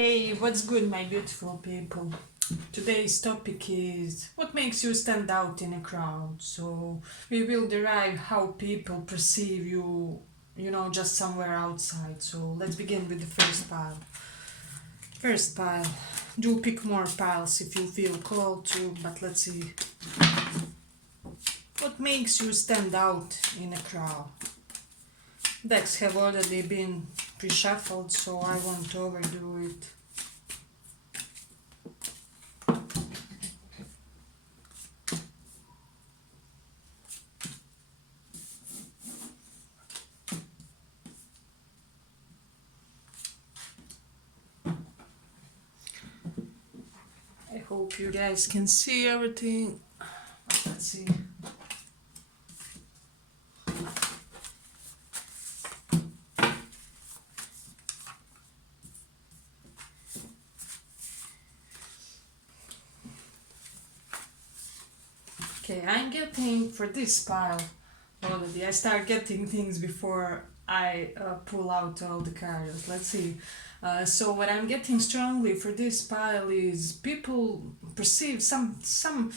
Hey, what's good, my beautiful people? Today's topic is what makes you stand out in a crowd. So, we will derive how people perceive you, just somewhere outside. So, let's begin with the first pile. First pile. Do pick more piles if you feel called to, but let's see. What makes you stand out in a crowd? Decks have already been pre shuffled, so I won't overdo it. I hope you guys can see everything. Let's see. Okay, I'm getting for this pile already. I start getting things before I pull out all the cards. Let's see. So what I'm getting strongly for this pile is people perceive some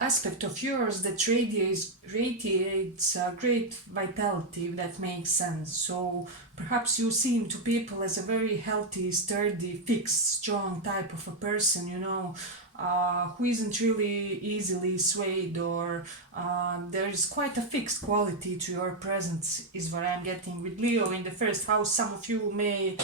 aspect of yours that radiates great vitality, if that makes sense. So perhaps you seem to people as a very healthy, sturdy, fixed, strong type of a person, who isn't really easily swayed, or there's quite a fixed quality to your presence, is what I'm getting with Leo in the first house. Some of you may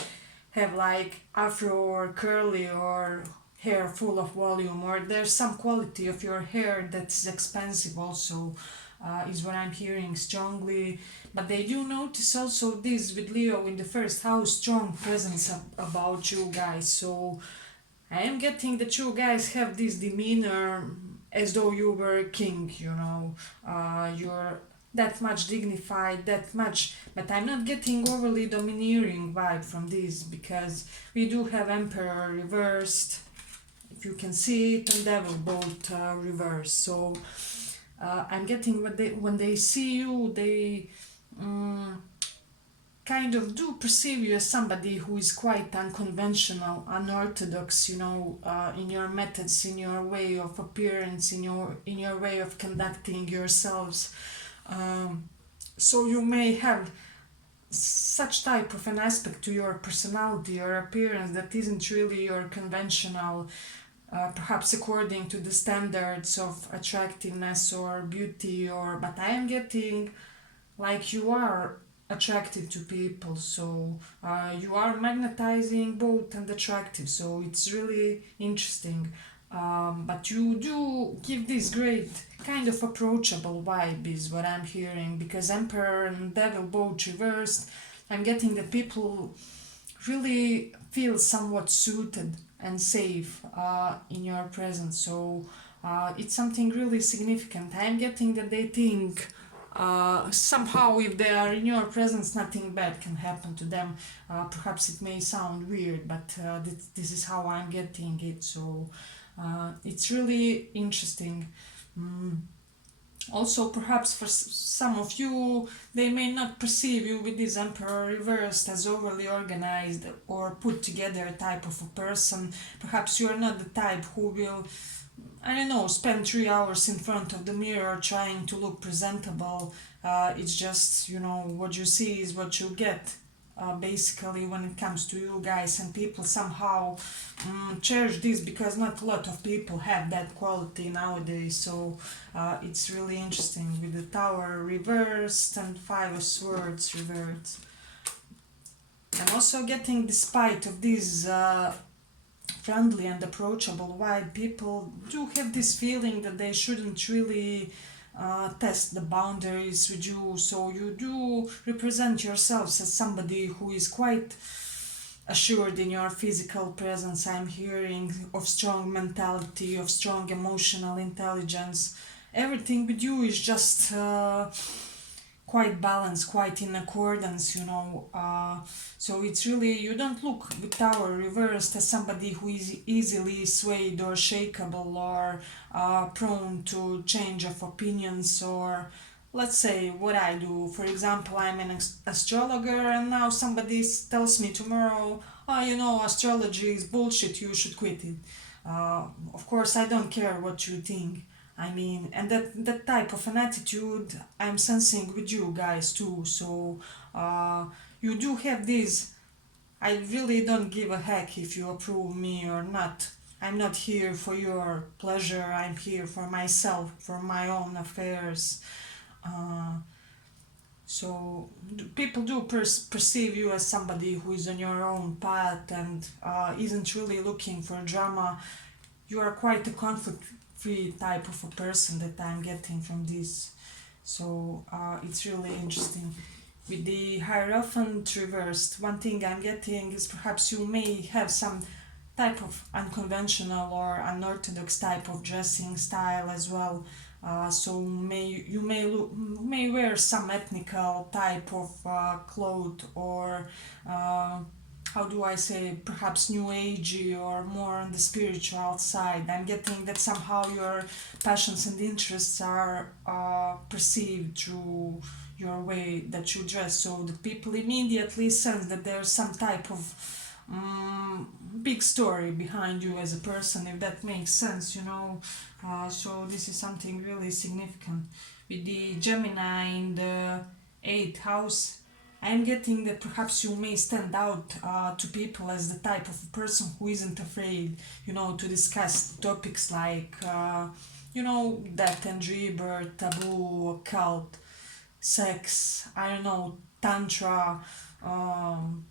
have like afro or curly or hair full of volume, or there's some quality of your hair that's expensive also, is what I'm hearing strongly. But they do notice also this with Leo in the first house, strong presence about you guys. So I am getting that you guys have this demeanor as though you were a king, you're that much dignified, that much, but I'm not getting overly domineering vibe from this, because we do have Emperor reversed, if you can see it, and Devil both reversed. So I'm getting when they see you, they kind of do perceive you as somebody who is quite unconventional, unorthodox, in your methods, in your way of appearance, in your way of conducting yourselves. So you may have such type of an aspect to your personality or appearance that isn't really your conventional, perhaps according to the standards of attractiveness or beauty, or but I am getting like you are attractive to people, so you are magnetizing both and attractive, so it's really interesting. But you do give this great kind of approachable vibe, is what I'm hearing, because Emperor and Devil both reversed. I'm getting that people really feel somewhat suited and safe in your presence, so it's something really significant. I'm getting that they think somehow if they are in your presence nothing bad can happen to them. Perhaps it may sound weird, but this is how I'm getting it, so it's really interesting. mm. Also, perhaps for some of you, they may not perceive you with this Emperor reversed as overly organized or put together type of a person. Perhaps you are not the type who will, I don't know, spend 3 hours in front of the mirror trying to look presentable. It's just, what you see is what you get. Basically, when it comes to you guys, and people somehow cherish this, because not a lot of people have that quality nowadays. So it's really interesting with the Tower reversed and Five of Swords reversed. I'm also getting, despite of this friendly and approachable vibe, people do have this feeling that they shouldn't really test the boundaries with you. So you do represent yourselves as somebody who is quite assured in your physical presence. I'm hearing of strong mentality, of strong emotional intelligence. Everything with you is just quite balanced, quite in accordance, so it's really, you don't look with Tower reversed as somebody who is easily swayed or shakeable, or prone to change of opinions, or let's say what I do. For example, I'm an astrologer, and now somebody tells me tomorrow, astrology is bullshit, you should quit it. Of course, I don't care what you think. I mean, and that type of an attitude I'm sensing with you guys too. So you do have this. I really don't give a heck if you approve me or not. I'm not here for your pleasure. I'm here for myself, for my own affairs. Uh, so people do perceive you as somebody who is on your own path and isn't really looking for drama. You are quite a conflict-free type of a person that I'm getting from this. So it's really interesting. With the Hierophant reversed, one thing I'm getting is perhaps you may have some type of unconventional or unorthodox type of dressing style as well. So may wear some ethnical type of cloth or how do I say, perhaps new agey or more on the spiritual side. I'm getting that somehow your passions and interests are perceived through your way that you dress, so that people immediately sense that there's some type of big story behind you as a person, if that makes sense, so this is something really significant. With the Gemini in the 8th house, I'm getting that perhaps you may stand out to people as the type of person who isn't afraid, to discuss topics like, death and rebirth, taboo, occult, sex, I don't know, tantra, um,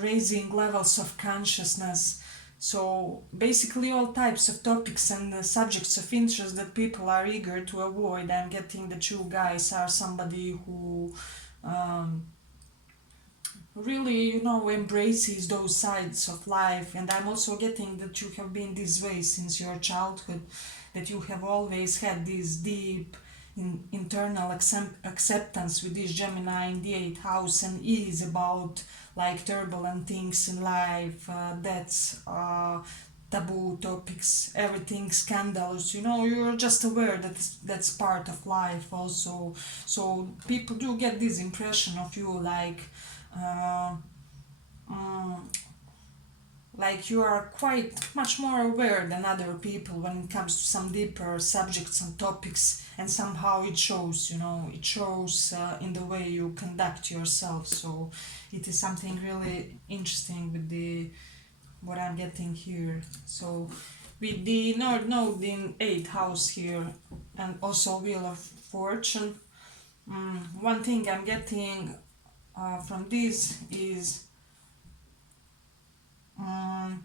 raising levels of consciousness. So basically, all types of topics and subjects of interest that people are eager to avoid. I'm getting that you guys are somebody who um, really, embraces those sides of life. And I'm also getting that you have been this way since your childhood, that you have always had this deep internal acceptance with this Gemini in the 8th house and is about like turbulent things in life, that's taboo topics, everything scandalous. You're just aware that that's part of life also. So people do get this impression of you uh, mm, like you are quite much more aware than other people when it comes to some deeper subjects and topics, and somehow it shows, it shows in the way you conduct yourself. So it is something really interesting with the what I'm getting here. So with the North Node in 8th house here, and also Wheel of Fortune, one thing I'm getting from this is um,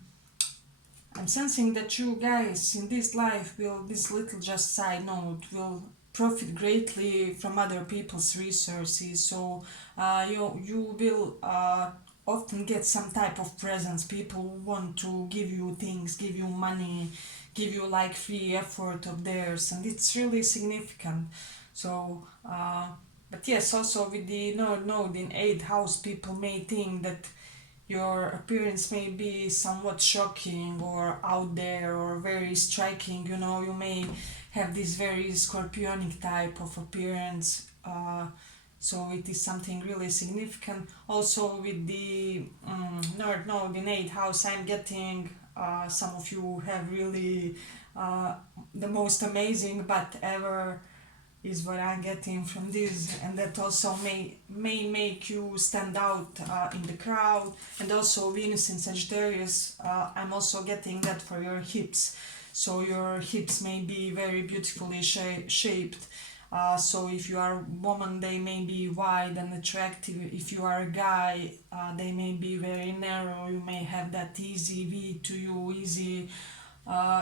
I'm sensing that you guys in this life will, this little just side note, will profit greatly from other people's resources. So you will often get some type of presents. People want to give you things, give you money, give you like free effort of theirs, and it's really significant. So. But yes, also with the North Node in 8th house, people may think that your appearance may be somewhat shocking or out there or very striking. You may have this very scorpionic type of appearance. So it is something really significant. Also with the North Node in 8th house, I'm getting some of you have really the most amazing but ever is what I'm getting from this, and that also may make you stand out in the crowd. And also Venus in Sagittarius, I'm also getting that for your hips. So your hips may be very beautifully shaped. So if you are a woman, they may be wide and attractive. If you are a guy, they may be very narrow. You may have that easy V to you, easy.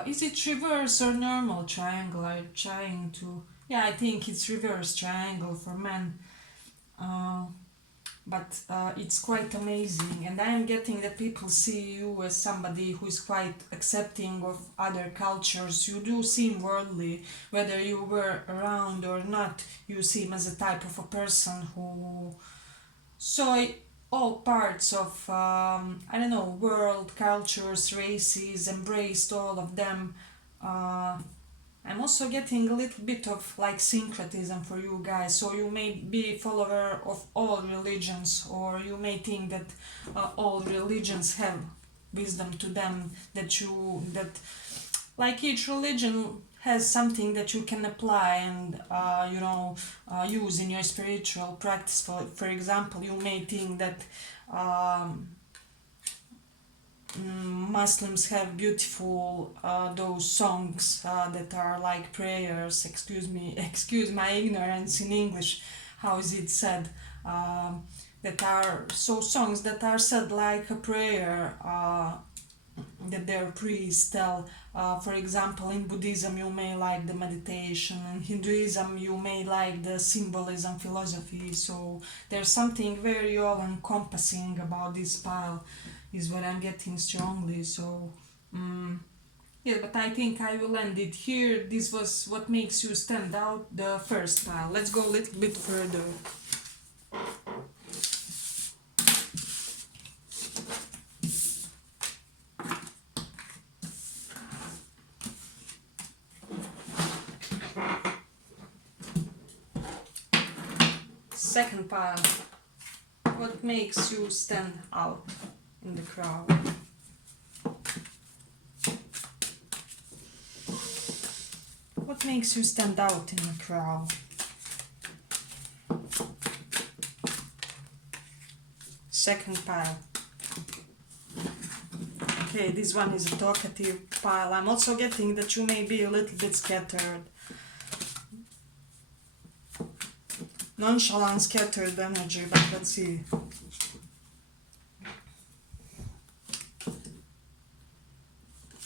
Is it reverse or normal triangle? I'm trying to. Yeah, I think it's reverse triangle for men. Uh, but it's quite amazing, and I am getting that people see you as somebody who is quite accepting of other cultures. You do seem worldly, whether you were around or not. You seem as a type of a person who saw all parts of I don't know, world cultures, races, embraced all of them. uh, I'm also getting a little bit of like syncretism for you guys. So you may be follower of all religions, or you may think that all religions have wisdom to them, that like each religion has something that you can apply and use in your spiritual practice. For example, you may think that um, Muslims have beautiful those songs that are like prayers. Excuse my ignorance in English. How is it said? That are so songs that are said like a prayer. That their priests tell. For example, in Buddhism, you may like the meditation. In Hinduism, you may like the symbolism philosophy. So there's something very all-encompassing about this pile, is what I'm getting strongly. So, yeah, but I think I will end it here. This was what makes you stand out, the first pile. Let's go a little bit further. Second pile. What makes you stand out in the crowd? What makes you stand out in the crowd? Second pile. Okay, this one is a talkative pile. I'm also getting that you may be a little bit scattered. Nonchalant, scattered energy, but let's see.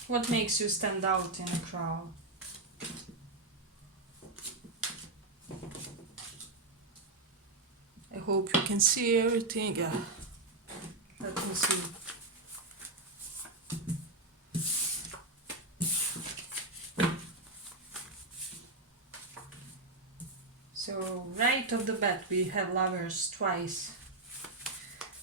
What makes you stand out in a crowd? I hope you can see everything. Yeah. Let me see. So right off the bat we have Lovers twice.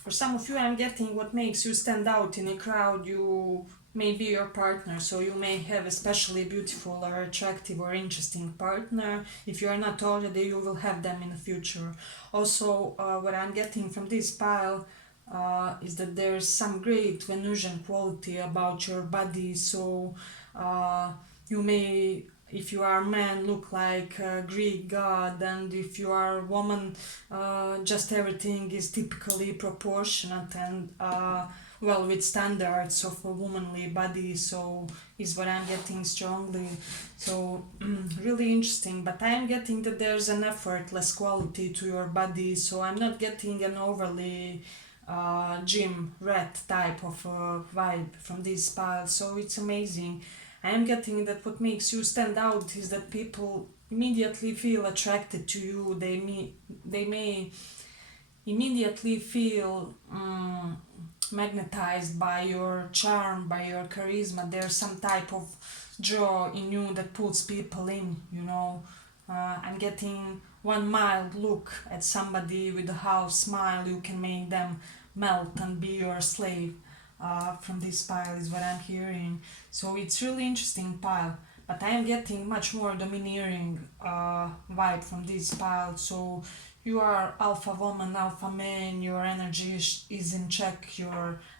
For some of you I'm getting what makes you stand out in a crowd. You may be your partner, so you may have especially beautiful or attractive or interesting partner. If you are not already, you will have them in the future. Also, what I'm getting from this pile is that there's some great Venusian quality about your body. So you may, if you are a man, look like a Greek god, and if you are a woman, just everything is typically proportionate and well, with standards of a womanly body. So is what I'm getting strongly. So really interesting, but I am getting that there's an effortless quality to your body. So I'm not getting an overly gym rat type of vibe from this pile. So it's amazing. I am getting that what makes you stand out is that people immediately feel attracted to you. They may immediately feel magnetized by your charm, by your charisma. There's some type of draw in you that pulls people in, you know. I'm getting one mild look at somebody with a half smile, you can make them melt and be your slave. From this pile is what I'm hearing. So it's really interesting pile, but I am getting much more domineering vibe from this pile. So you are alpha woman, alpha man, your energy is in check,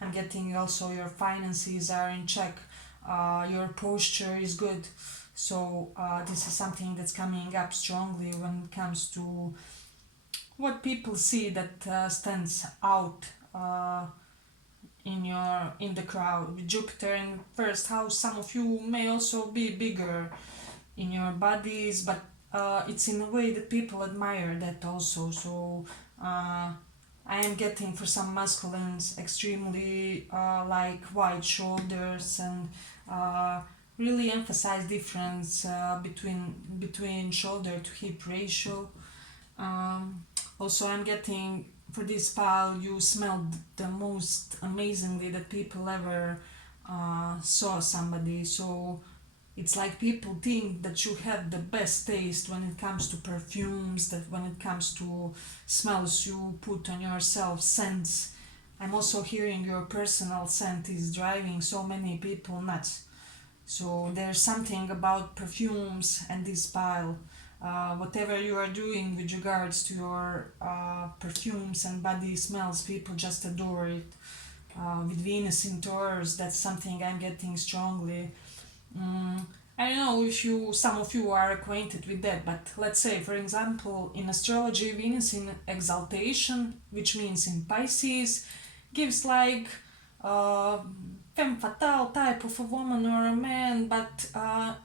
I'm getting also your finances are in check, your posture is good. So this is something that's coming up strongly when it comes to what people see that stands out in the crowd. With Jupiter in first house, some of you may also be bigger in your bodies, but it's in a way that people admire that also. So I am getting for some masculines extremely like wide shoulders and really emphasize difference between shoulder to hip ratio. Also, I'm getting for this pile, you smelled the most amazingly that people ever saw somebody. So it's like people think that you have the best taste when it comes to perfumes, that when it comes to smells you put on yourself, scents. I'm also hearing your personal scent is driving so many people nuts. So there's something about perfumes and this pile. Whatever you are doing with regards to your perfumes and body smells, people just adore it. With Venus in Taurus, that's something I'm getting strongly. Mm, I don't know if some of you are acquainted with that, but let's say, for example, in astrology, Venus in exaltation, which means in Pisces, gives like uh, femme fatale type of a woman or a man, but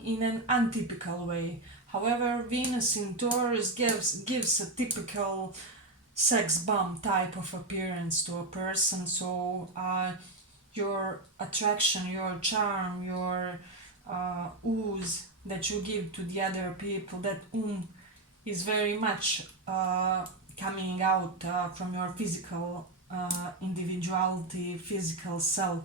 in an untypical way. However, Venus in Taurus gives a typical sex bomb type of appearance to a person. So your attraction, your charm, your ooze that you give to the other people, that is very much coming out from your physical individuality, physical self.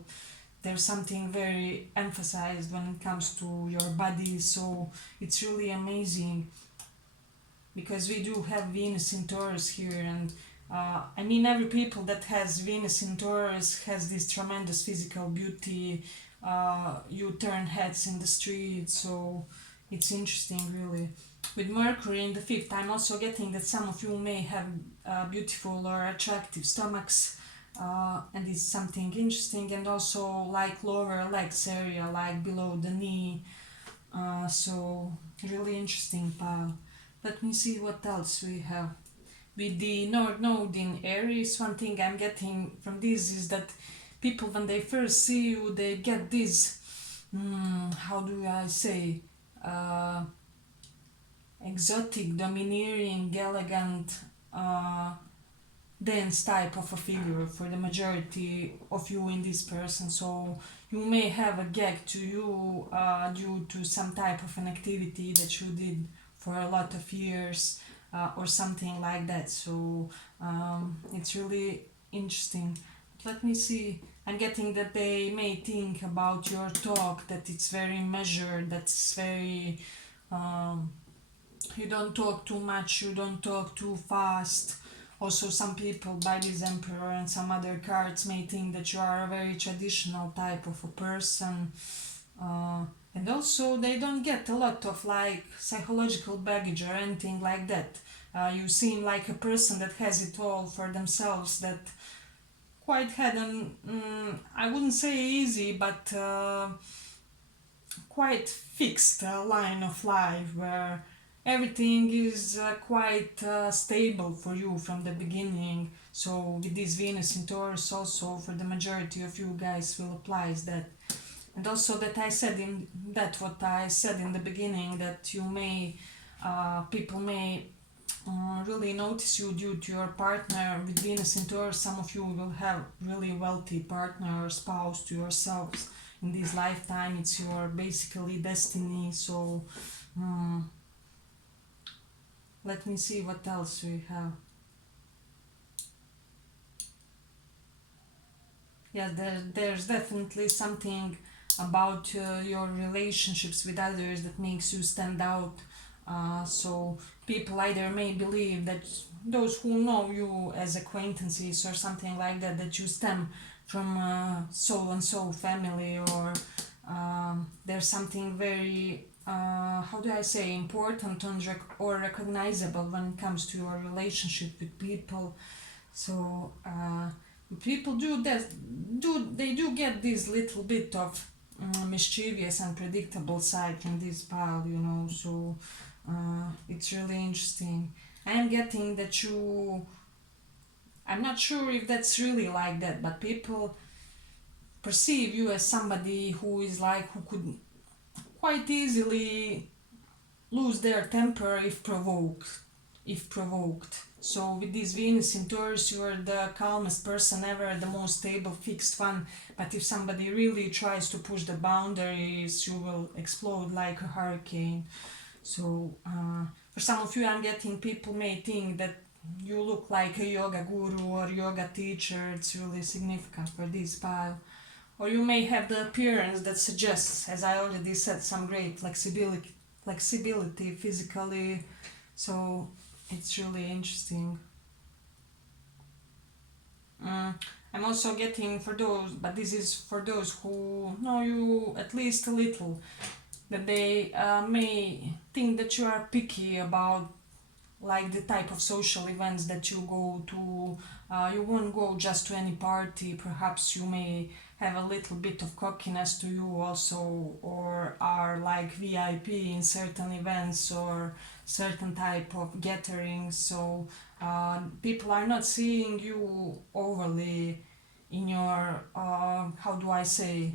There's something very emphasized when it comes to your body, so it's really amazing because we do have Venus in Taurus here, and I mean, every people that has Venus in Taurus has this tremendous physical beauty. You turn heads in the street, so it's interesting, really. With Mercury in the fifth, I'm also getting that some of you may have beautiful or attractive stomachs, and it's something interesting, and also like lower legs area, like below the knee. So really interesting pile. Let me see what else we have. With the North Node in Aries, one thing I'm getting from this is that people, when they first see you, they get this, how do I say, uh, exotic, domineering, elegant, dense type of a figure for the majority of you in this person. So you may have a gag to you due to some type of an activity that you did for a lot of years or something like that. So it's really interesting. Let me see. I'm getting that they may think about your talk, that it's very measured, that's very. You don't talk too much, you don't talk too fast. Also, some people by this emperor and some other cards may think that you are a very traditional type of a person. And also, they don't get a lot of like psychological baggage or anything like that. You seem like a person that has it all for themselves, that quite had an, I wouldn't say easy, but quite fixed line of life where everything is quite stable for you from the beginning. So with this Venus in Taurus, also for the majority of you guys will apply that. And also that I said in that what I said in the beginning, that you may people may really notice you due to your partner with Venus in Taurus. Some of you will have really wealthy partner or spouse to yourselves in this lifetime. It's your basically destiny. So let me see what else we have. Yeah, there's definitely something about your relationships with others that makes you stand out. So people either may believe that those who know you as acquaintances or something like that, that you stem from so and so family, or there's something very how do I say, important or recognizable when it comes to your relationship with people. So people do that, they do get this little bit of mischievous and predictable side from this pile, so it's really interesting. I am getting that I'm not sure if that's really like that, but people perceive you as somebody who is like, who could quite easily lose their temper if provoked. So with this Venus in Taurus, you are the calmest person ever, the most stable, fixed one. But if somebody really tries to push the boundaries, you will explode like a hurricane. So for some of you, I'm getting people may think that you look like a yoga guru or yoga teacher. It's really significant for this pile. Or you may have the appearance that suggests, as I already said, some great flexibility physically. So it's really interesting. I'm also getting for those, but this is for those who know you at least a little, that they may think that you are picky about like the type of social events that you go to. You won't go just to any party. Perhaps you may have a little bit of cockiness to you also, or are like VIP in certain events or certain type of gatherings. So people are not seeing you overly in your how do I say,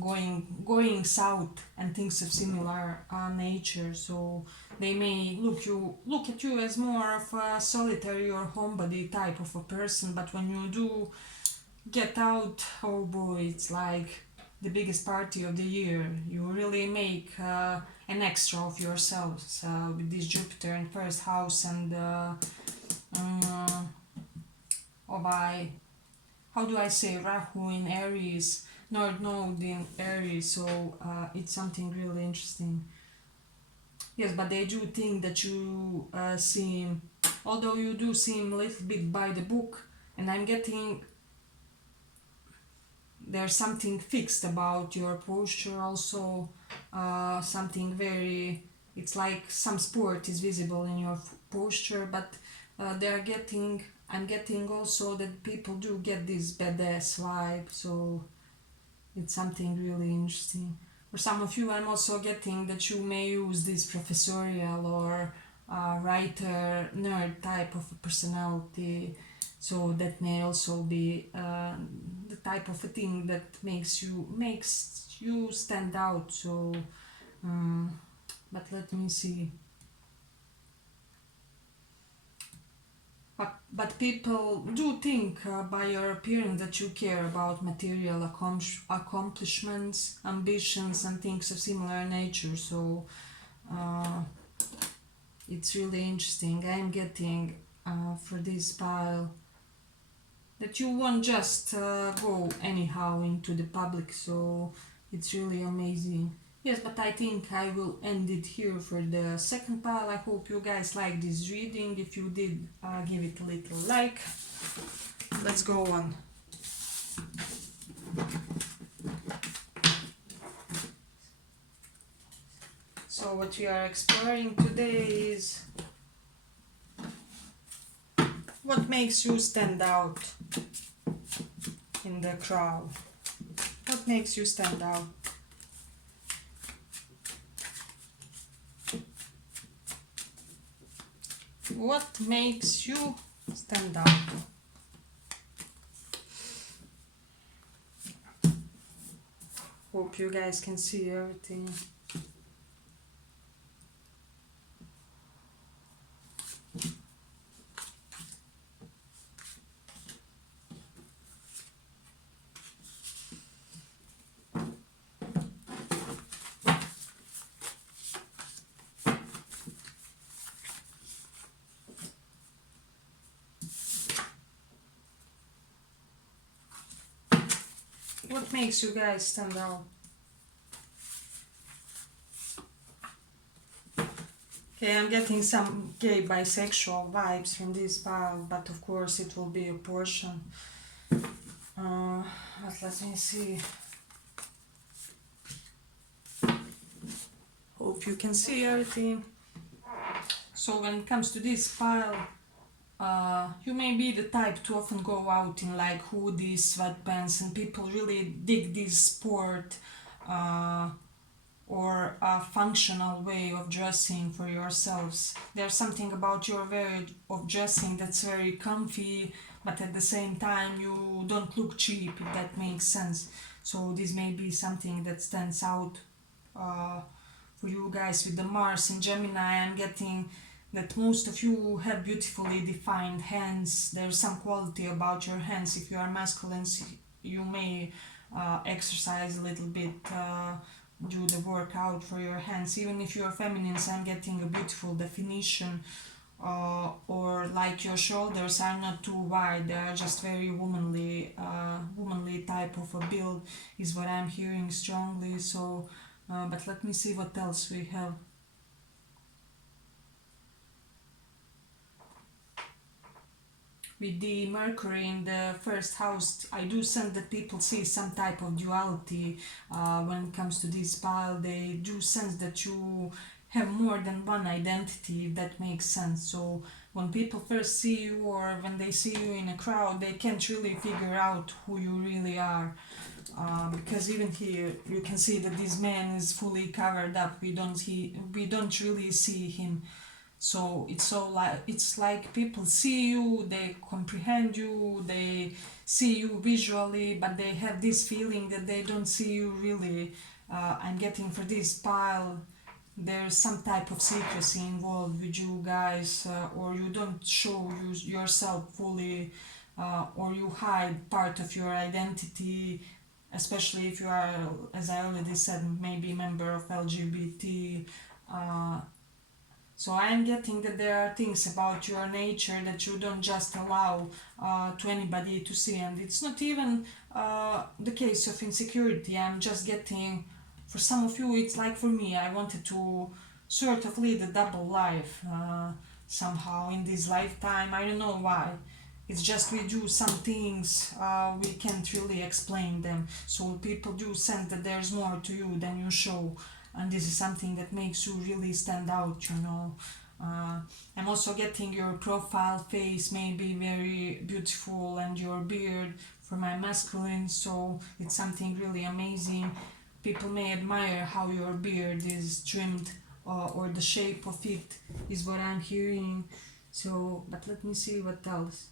going south and things of similar nature. So they may look at you as more of a solitary or homebody type of a person, but when you do get out, oh boy, it's like the biggest party of the year. You really make an extra of yourselves with this Jupiter in first house and by how do I say, Rahu in Aries, North Node in Aries, so it's something really interesting. Yes, but they do think that you seem, although you do seem a little bit by the book, and I'm getting there's something fixed about your posture also, something very, it's like some sport is visible in your posture, but I'm getting also that people do get this badass vibe, so it's something really interesting. For some of you, I'm also getting that you may use this professorial or writer nerd type of a personality, so that may also be the type of a thing that makes you stand out. So, but let me see. But people do think by your appearance that you care about material accomplishments, ambitions, and things of similar nature. So it's really interesting. I'm getting for this pile that you won't just go anyhow into the public. So it's really amazing. Yes, but I think I will end it here for the second pile. I hope you guys like this reading. If you did, give it a little like. Let's go on. So what we are exploring today is what makes you stand out in the crowd. What makes you stand out? What makes you stand out? Hope you guys can see everything. What makes you guys stand out? Okay, I'm getting some gay bisexual vibes from this pile, but of course it will be a portion. But let me see. Hope you can see everything. So when it comes to this pile, you may be the type to often go out in like hoodies, sweatpants, and people really dig this sport or a functional way of dressing for yourselves. There's something about your way of dressing that's very comfy, but at the same time you don't look cheap, if that makes sense. So this may be something that stands out for you guys with the Mars in Gemini. I'm getting that most of you have beautifully defined hands. There's some quality about your hands. If you are masculine, you may exercise a little bit, do the workout for your hands. Even if you are feminine, I'm getting a beautiful definition. Or like your shoulders are not too wide, they are just very womanly type of a build is what I'm hearing strongly. So but let me see what else we have. with the Mercury in the first house, I do sense that people see some type of duality when it comes to this pile. They do sense that you have more than one identity, if that makes sense. So when people first see you or when they see you in a crowd, they can't really figure out who you really are. Because even here you can see that this man is fully covered up. We don't really see him. So it's like people see you, they comprehend you, they see you visually, but they have this feeling that they don't see you really. I'm getting for this pile, there's some type of secrecy involved with you guys, or you don't show yourself fully, or you hide part of your identity, especially if you are, as I already said, maybe a member of LGBT. Uh, so I'm getting that there are things about your nature that you don't just allow to anybody to see, and it's not even the case of insecurity. I'm just getting, for some of you, it's like for me, I wanted to sort of lead a double life somehow in this lifetime. I don't know why. It's just we do some things, we can't really explain them. So people do sense that there's more to you than you show, and this is something that makes you really stand out, you know. I'm also getting your profile face may be very beautiful, and your beard for my masculine, so it's something really amazing. People may admire how your beard is trimmed, or the shape of it is what I'm hearing. So, but let me see what else.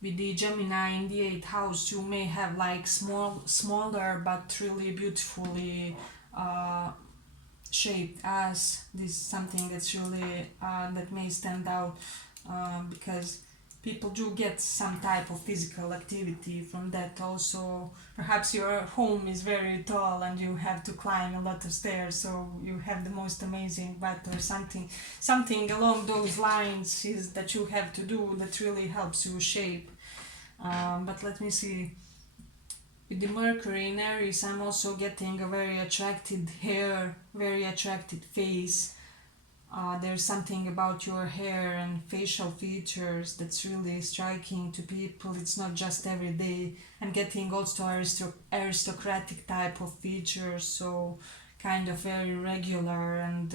With the Gemini in the 8th house, you may have like smaller but really beautifully uh, shaped as this is something that's really that may stand out, because people do get some type of physical activity from that. Also, perhaps your home is very tall and you have to climb a lot of stairs, so you have the most amazing butt or something along those lines is that you have to do that really helps you shape. But let me see. With the Mercury in Aries, I'm also getting a very attracted hair, very attracted face. There's something about your hair and facial features that's really striking to people. It's not just everyday. I'm getting also aristocratic type of features, so kind of very regular, and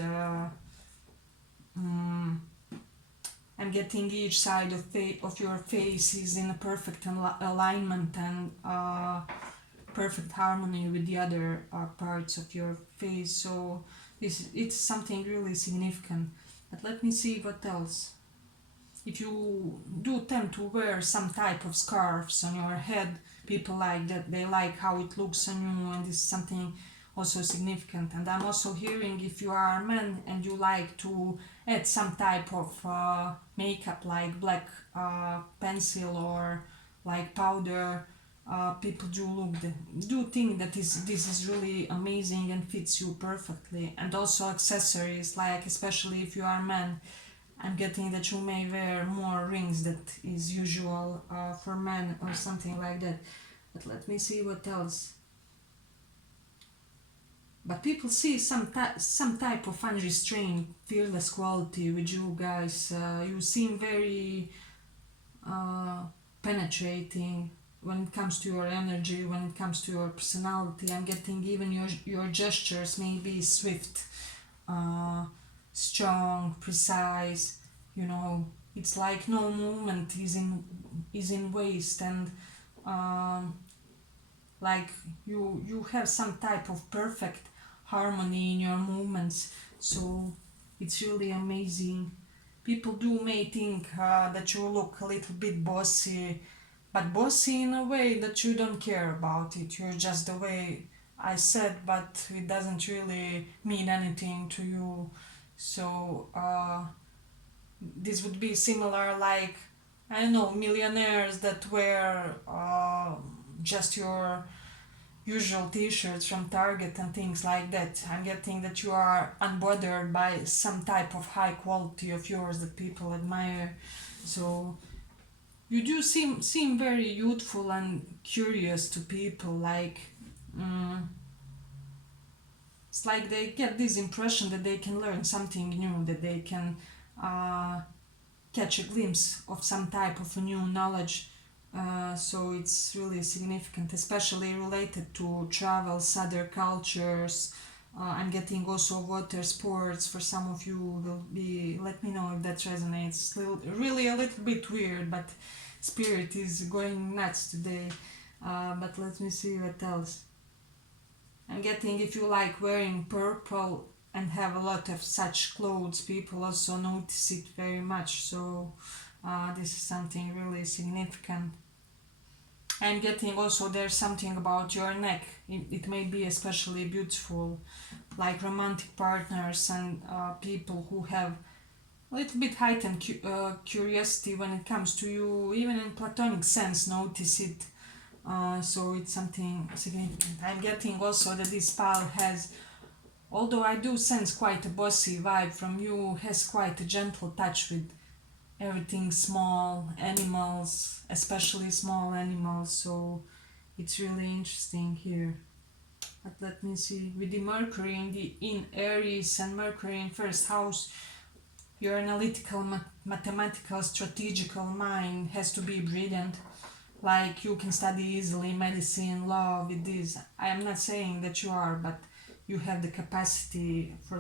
I'm getting each side of your face is in a perfect alignment and perfect harmony with the other parts of your face. So it's something really significant. But let me see what else. If you do tend to wear some type of scarves on your head, people like that. They like how it looks on you, and this is something also significant. And I'm also hearing if you are a man and you like to add some type of makeup like black pencil or like powder, people do think that this is really amazing and fits you perfectly. And also accessories, like especially if you are a man, I'm getting that you may wear more rings that is usual for men or something like that. But let me see what else. But people see some type of unrestrained, fearless quality with you guys. You seem very penetrating when it comes to your energy, when it comes to your personality. I'm getting even your gestures may be swift, strong, precise. You know, it's like no movement is in waste, and like you have some type of perfect harmony in your movements. So it's really amazing. People do may think that you look a little bit bossy, but bossy in a way that you don't care about it. You're just the way I said, but it doesn't really mean anything to you. So this would be similar, like, I don't know, millionaires that wear just your usual t-shirts from Target and things like that. I'm getting that you are unbothered by some type of high quality of yours that people admire. So you do seem very youthful and curious to people. Like, it's like they get this impression that they can learn something new, that they catch a glimpse of some type of a new knowledge. So it's really significant, especially related to travels, other cultures. I'm getting also water sports. For some of you will be, let me know if that resonates. Really a little bit weird, but spirit is going nuts today. But let me see what else. I'm getting, if you like wearing purple and have a lot of such clothes, people also notice it very much. So this is something really significant. I'm getting also there's something about your neck. It may be especially beautiful, like romantic partners and people who have a little bit heightened curiosity when it comes to you, even in platonic sense, notice it. So it's something significant. I'm getting also that this pile has, although I do sense quite a bossy vibe from you, has quite a gentle touch with everything small, animals, especially small animals. So it's really interesting here. But let me see, with the Mercury in Aries and Mercury in first house, your analytical, mathematical, strategical mind has to be brilliant. Like you can study easily medicine, law with this. I am not saying that you are, but you have the capacity for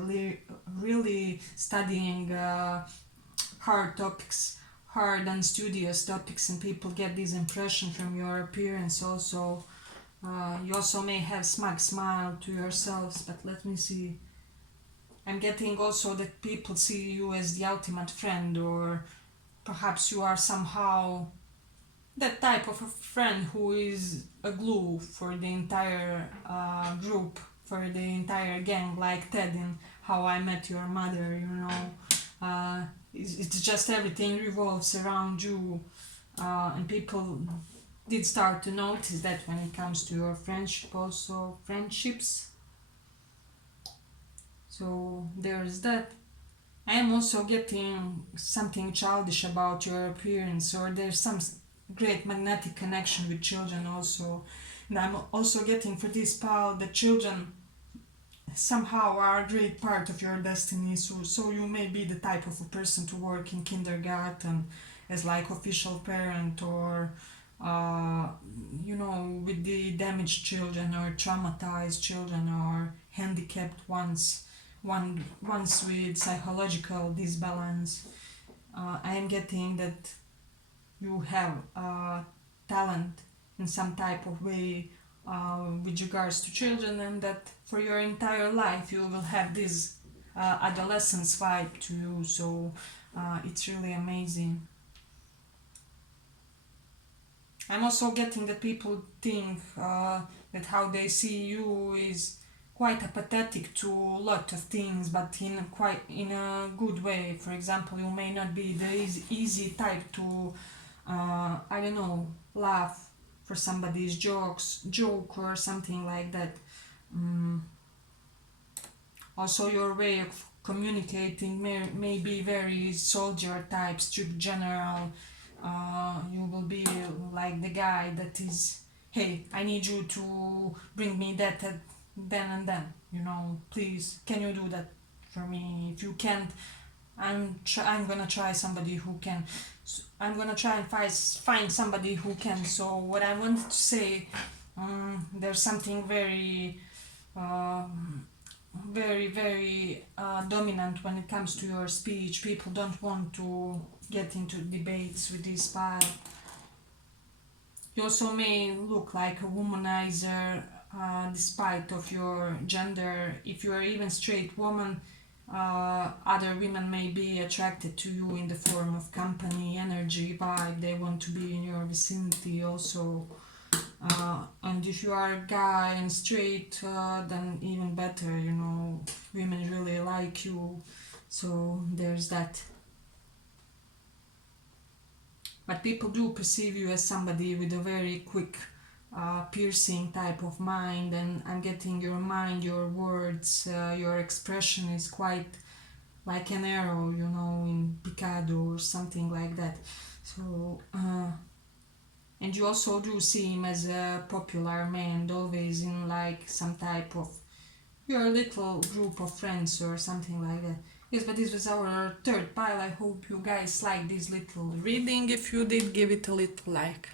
really studying hard topics, hard and studious topics, and people get this impression from your appearance also. You also may have smug smile to yourselves, but let me see. I'm getting also that people see you as the ultimate friend, or perhaps you are somehow that type of a friend who is a glue for the entire group, for the entire gang, like Ted in How I Met Your Mother, you know. It's just everything revolves around you, and people did start to notice that when it comes to your friendship, also friendships. So there's that. I am also getting something childish about your appearance, or there's some great magnetic connection with children also. And I'm also getting for this pal that children somehow are a great part of your destiny. So you may be the type of a person to work in kindergarten as like official parent, or you know, with the damaged children or traumatized children or handicapped ones, ones with psychological disbalance. I am getting that you have talent in some type of way with regards to children, and that for your entire life you will have this adolescence vibe to you. So it's really amazing. I'm also getting that people think that how they see you is quite apathetic to a lot of things, but in a good way. For example, you may not be the easy type to I don't know, laugh for somebody's joke or something like that. Mm. Also, your way of communicating may be very soldier type, strict general. You will be like the guy that is, hey, I need you to bring me that at then and then. You know, please, can you do that for me? If you can't, I'm gonna try somebody who can. I'm gonna try and find somebody who can. So what I wanted to say, there's something very, very dominant when it comes to your speech. People don't want to get into debates with this style. You also may look like a womanizer, despite of your gender. If you are even straight woman, other women may be attracted to you in the form of company, energy, vibe. They want to be in your vicinity also. And if you are a guy and straight, then even better, you know, women really like you. So there's that. But people do perceive you as somebody with a very quick, piercing type of mind, and I'm getting your mind, your words, your expression is quite like an arrow, you know, in Picado or something like that. So, and you also do see him as a popular man, always in like some type of your little group of friends or something like that. Yes, but this was our third pile. I hope you guys like this little reading. If you did, give it a little like.